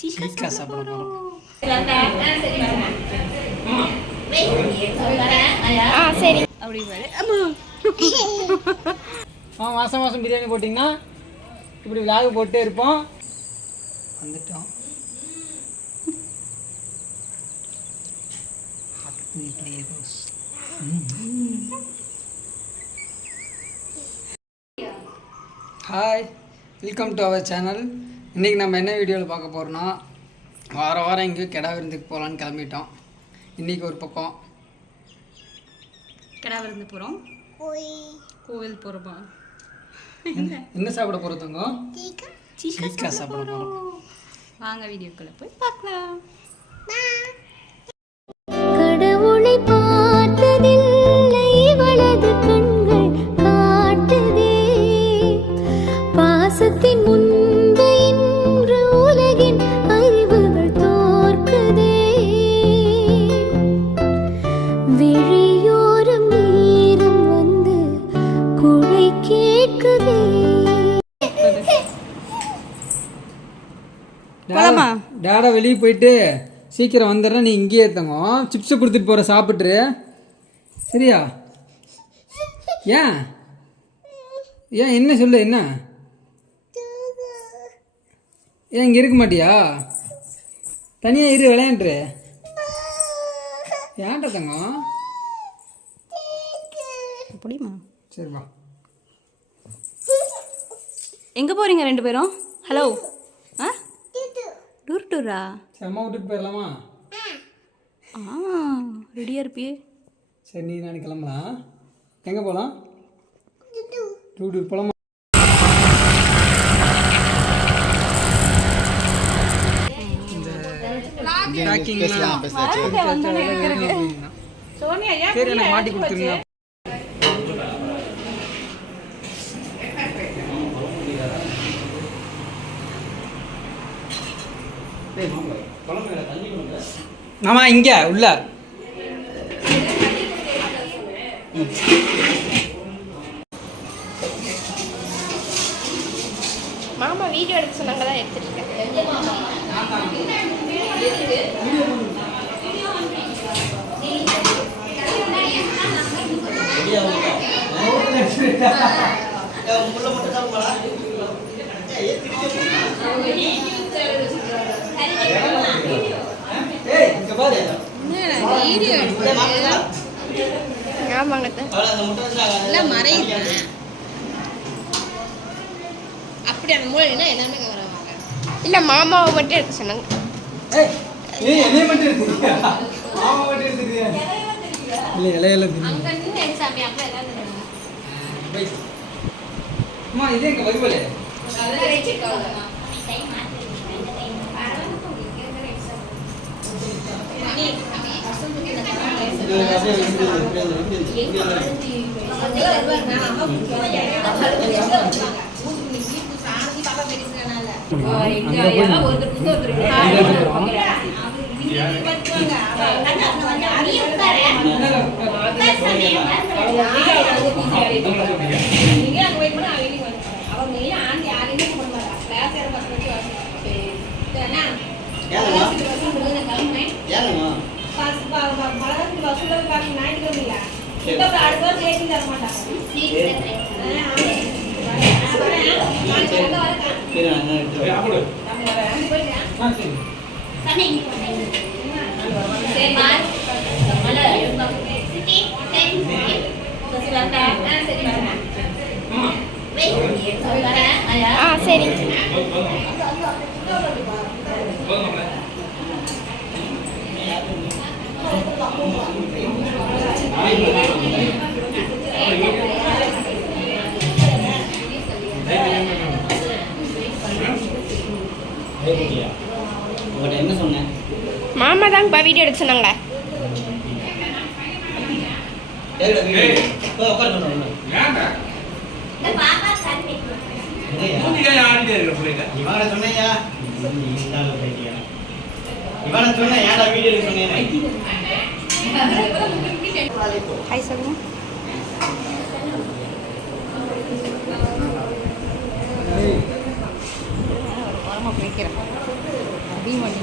சீக்கா சாப்பிட போறோம். சரி அப்படி பாரு. மாசம் மாசம் பிரியாணி போட்டிங்கன்னா இப்படி விலாக் போட்டே இருப்போம். வந்துட்டோம். Hi, welcome to our channel. இன்றைக்கி நம்ம என்ன வீடியோவில் பார்க்க போகிறோன்னா, வாரம் எங்கேயோ கிடா விருந்துக்கு போகலான்னு கிளம்பிட்டோம். இன்றைக்கி ஒரு பக்கம் கிடா விருந்து போகிறோம், கோவில் போகிறோமா? என்ன சாப்பிட போகிறதுங்க? சீக்கா சாப்பிட போகிறோம். வாங்க வீடியோக்குள்ளே போய் பார்க்கலாம். கடவுளை பார்த்ததில்லை இவளது கண்கள் காட்டுதே, பாசத்தின் முன்பு இன்று உலகின் அறிவுகள் தோற்குதே, விழியோரம் நீரம் வந்து குழை கேட்குதே. டேடா வெளியே போயிட்டு சீக்கிரம் வந்துடுறேன், நீ இங்கேயே எடுத்தங்க. சிப்ஸை கொடுத்துட்டு போகிற, சாப்பிட்ரு. சரியா? ஏன் ஏன் என்ன சொல்லு, என்ன ஏன் இங்கே இருக்க மாட்டியா? தனியாக இரு, விளையாண்டுரு. ஏன்டா தங்கம்? அப்படியுமா? சரிப்பா. எங்கே போகிறீங்க ரெண்டு பேரும்? ஹலோ, டூரா? அம்மா விட்டுட்டு போயிடலாமா? ரெடியாக இருப்பியே. சரி, நீ நான் கிளம்பலாம். எங்கே போகலாம்? டூர் போகலாமா? சரி, எனக்கு மாட்டி கொடுத்துருங்க. ஆமா, இங்க உள்ள மாமா வீடியோ எடுக்க சொன்னாங்க தான் எடுத்துருக்கேன். இல்ல மாமாவை மட்டும் எடுக்க சொன்னாங்க. சரி. மாமா தாங்கப்பா வீடியோ எடுக்க சொன்னாங்க. ஹாய் சொல்லுங்க. ஓரமாக போய் வைக்கிறேன் அதையும் பண்ணி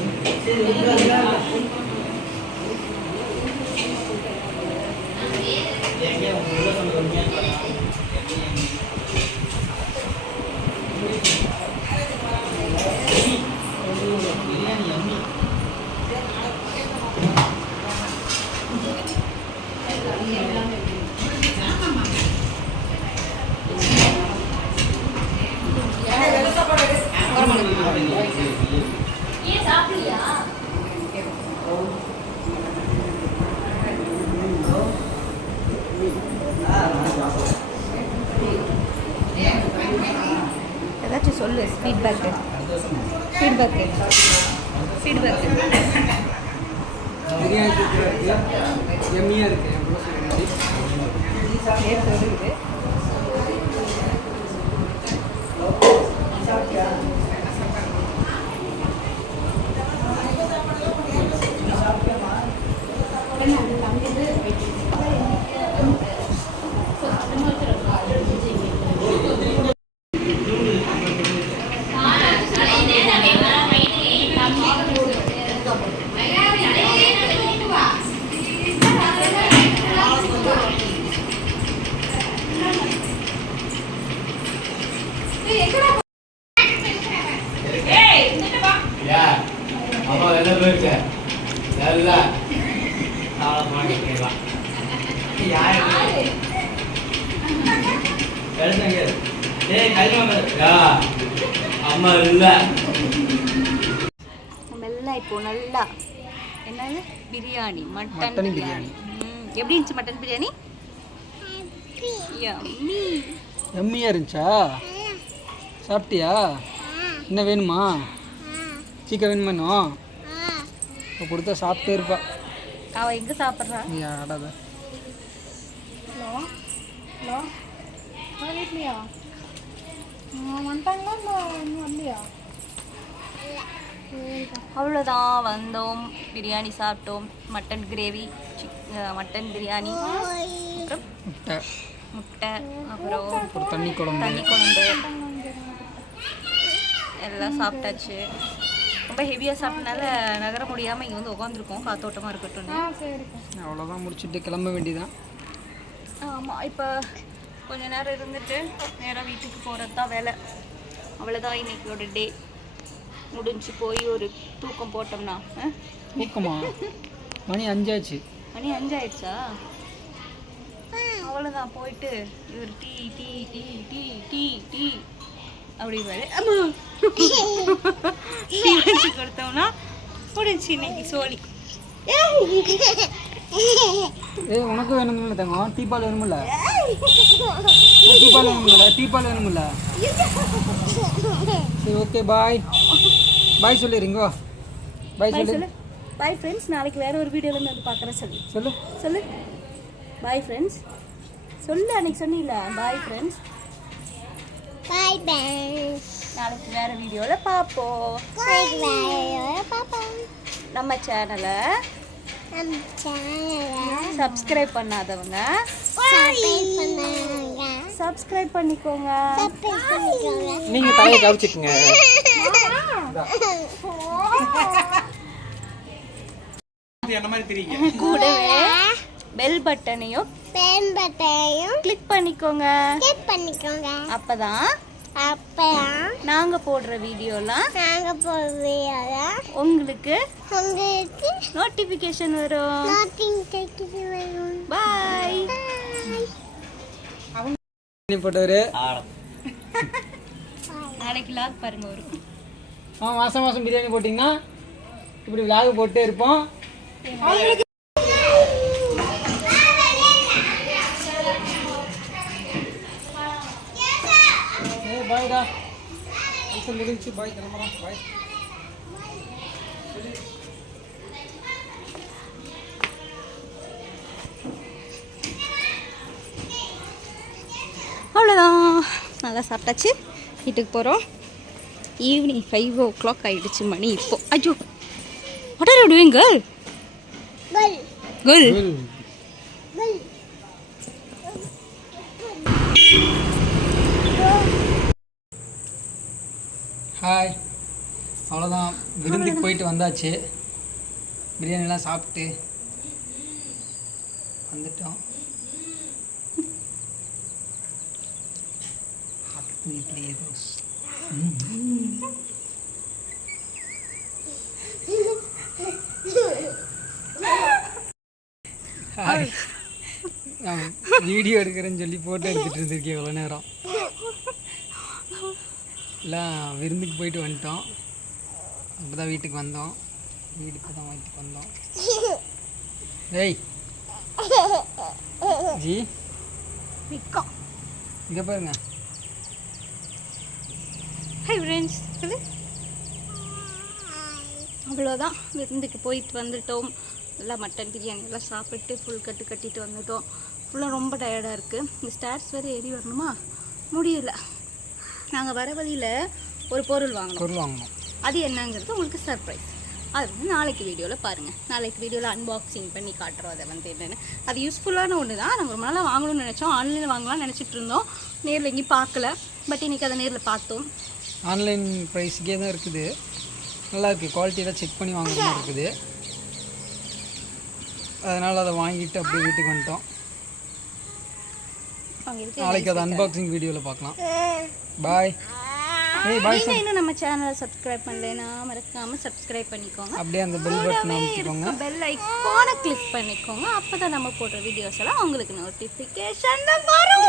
ஏதாச்சும் சொல்லு ஃபீட்பேக்கு ஃபீட்பேக்கு பிரியாணி சூப்பராக இருக்குது, எம்மியாக இருக்குது. எவ்வளோ சொல்ல இருக்குது அம்மா இல்லை மெல்ல இப்போ நல்லா என்னது பிரியாணி மட்டன் மட்டன் பிரியாணி எப்படி இருந்துச்சு மட்டன் பிரியாணி யம்மி எம்மியாக இருந்துச்சா? சாப்பிட்டியா? என்ன வேணுமா? சீக்கிரம் வேணுமா இன்னும்? இப்போ கொடுத்தா சாப்பிட்டே இருப்பா. அவ எங்க சாப்பிட்றா நீ ஆடாத. ஹலோ ஹலோ வீட்லையா வந்துட்டாங்களா இல்லை இன்னும் வரலையா? அவ்வளோதான் வந்தோம் பிரியாணி சாப்பிட்டோம் மட்டன் கிரேவி மட்டன் பிரியாணி அப்புறம் முட்டை, முட்டை அப்புறம் ஒரு தண்ணி குழம்பு. தண்ணி குழம்பு எல்லாம் சாப்பிட்டாச்சு. ரொம்ப ஹெவியாக சாப்பிட்டனால நகர முடியாமல் இங்கே வந்து உட்காந்துருக்கோம் காத்தோட்டமாக இருக்கட்டும்னு. சரிக்கா. அவ்வளோதான், முடிச்சுட்டு கிளம்ப வேண்டியதான். ஆமாம் இப்போ கொஞ்ச நேரம் இருந்துட்டு நேராக வீட்டுக்கு போகிறது தான் வேலை. அவ்வளோதான் இன்னைக்கோட டே முடிஞ்சு. போய் ஒரு தூக்கம் போட்டோம்னா தூக்கமா? மணி 5 ஆச்சு. மணி 5 ஆயிடுச்சா? அவ்வளோதான் போயிட்டு இவர் tea tea tea tea tea tea அப்படிவாரு. டீ வச்சு கொடுத்தோம்னா முடிஞ்சு இன்னைக்கு சோழி. உனக்கும் வேணுமில்ல தங்கம்? டீப்பால் வேணுமில்ல? டீப்பால் வேணுமில்ல? டீப்பால் வேணுமில்ல? சரி, ஓகே, பாய் பாய் சொல்லிடுறீங்க. பாய் பாய் சொல்லு. சொல்லு. Bye friends. நாளைக்கு வேற ஒரு வீடியோவில் வந்து பார்க்குறேன் சொல்லு. சொல்லு சொல்லு பாய் ஃப்ரெண்ட்ஸ் சொல்லு. அன்னைக்கு சொன்னீல பாய் ஃப்ரெண்ட்ஸ். பாய் பாய். நாளைக்கு வேற வீடியோவில் பார்ப்போம். நம்ம சேனலை சப்ஸ்கிரைப் பண்ணாதவங்க சப்ஸ்கிரைப் பண்ணிக்கோங்க. நீங்கள் தலையை கவிச்சிக்குங்க. கூடவே பெல் பட்டனையும் கிளிக் பண்ணிக்கோங்க. அப்பதான் நாங்க போடுற வீடியோலாம் உங்களுக்கு நோட்டிபிகேஷன் வரும். பாய். போட்டவர் நாளைக்கு லாக் பாருங்க வரும். மாதம் மாதம் பிரியாணி போட்டிங்கன்னா இப்படி விலாக் போட்டே இருப்போம். பாய்டா, முடிஞ்சு. பாய், கிளம்புறோம். பாய். அவ்வளோதான், நல்லா சாப்பிட்டாச்சு. வீட்டுக்கு போகிறோம். ஈவினிங் 5 o'clock ஆகிடுச்சு மணி இப்போ. ஐயோ, what are you doing girl? Girl hi. அவ்வளோதான், விருந்துக்கு போயிட்டு வந்தாச்சு. பிரியாணிலாம் சாப்பிட்டு வந்துட்டோம். பக்கத்து வீட்டில் ஏதோ வீடியோ எடுக்கிறேன்னு சொல்லி ஃபோட்டோ எடுத்துகிட்டு இருந்திருக்கேன் இவ்வளோ நேரம். எல்லாம் விருந்துக்கு போயிட்டு வந்துட்டோம். இப்போ தான் வீட்டுக்கு வந்தோம். வீட்டுக்கு தான் வீட்டுக்கு வந்தோம். டேய் ஜி விற்கும். இங்கே பாருங்க. ஹை ஃப்ரெண்ட்ஸ், அவ்வளோதான், விருந்துக்கு போயிட்டு வந்துட்டோம். எல்லாம் மட்டன் பிரியாணி எல்லாம் சாப்பிட்டு ஃபுல் கட்டிட்டு வந்துட்டோம். ஃபுல்லாக ரொம்ப டயர்டாக இருக்குது. இந்த ஸ்டேர்ஸ் வேறு ஏறி வரணுமா, முடியல. நாங்கள் வர வழியில் ஒரு பொருள் வாங்கணும். அது என்னங்கிறது உங்களுக்கு சர்ப்ரைஸ். அது வந்து நாளைக்கு வீடியோவில் பாருங்கள். நாளைக்கு வீடியோவில் அன்பாக்சிங் பண்ணி காட்டுறோம். அதை வந்து என்னென்னு. அது யூஸ்ஃபுல்லான ஒன்று தான். நாங்கள் ரொம்ப நாளாக வாங்கணும்னு நினச்சோம். ஆன்லைனில் வாங்கலாம்னு நினச்சிட்டு இருந்தோம். நேரில் எங்கேயும் பார்க்கல. பட் இன்றைக்கி அதை நேரில் பார்த்தோம். ஆன்லைன் ப்ரைஸுக்கே தான் இருக்குது. நல்லா இருக்குது. குவாலிட்டியெல்லாம் செக் பண்ணி வாங்குற மாதிரி இருக்குது. அதனால் அதை வாங்கிட்டு அப்படியே வீட்டுக்கு வந்துட்டோம். நாளைக்கு அதை அன்பாக்சிங் வீடியோவில் பார்க்கலாம். பாய். நீங்கள் இன்னும் நம்ம சேனலை சப்ஸ்கிரைப் பண்ணலைன்னா மறக்காமல் சப்ஸ்கிரைப் பண்ணிக்கோங்க. அப்படியே அந்த பெல் பட்டன் அமைச்சிக்கோங்க. பெல் ஐக்கானை கிளிக் பண்ணிக்கோங்க. அப்போ தான் நம்ம போடுற வீடியோஸ் எல்லாம் உங்களுக்கு நோட்டிஃபிகேஷன் வரும்.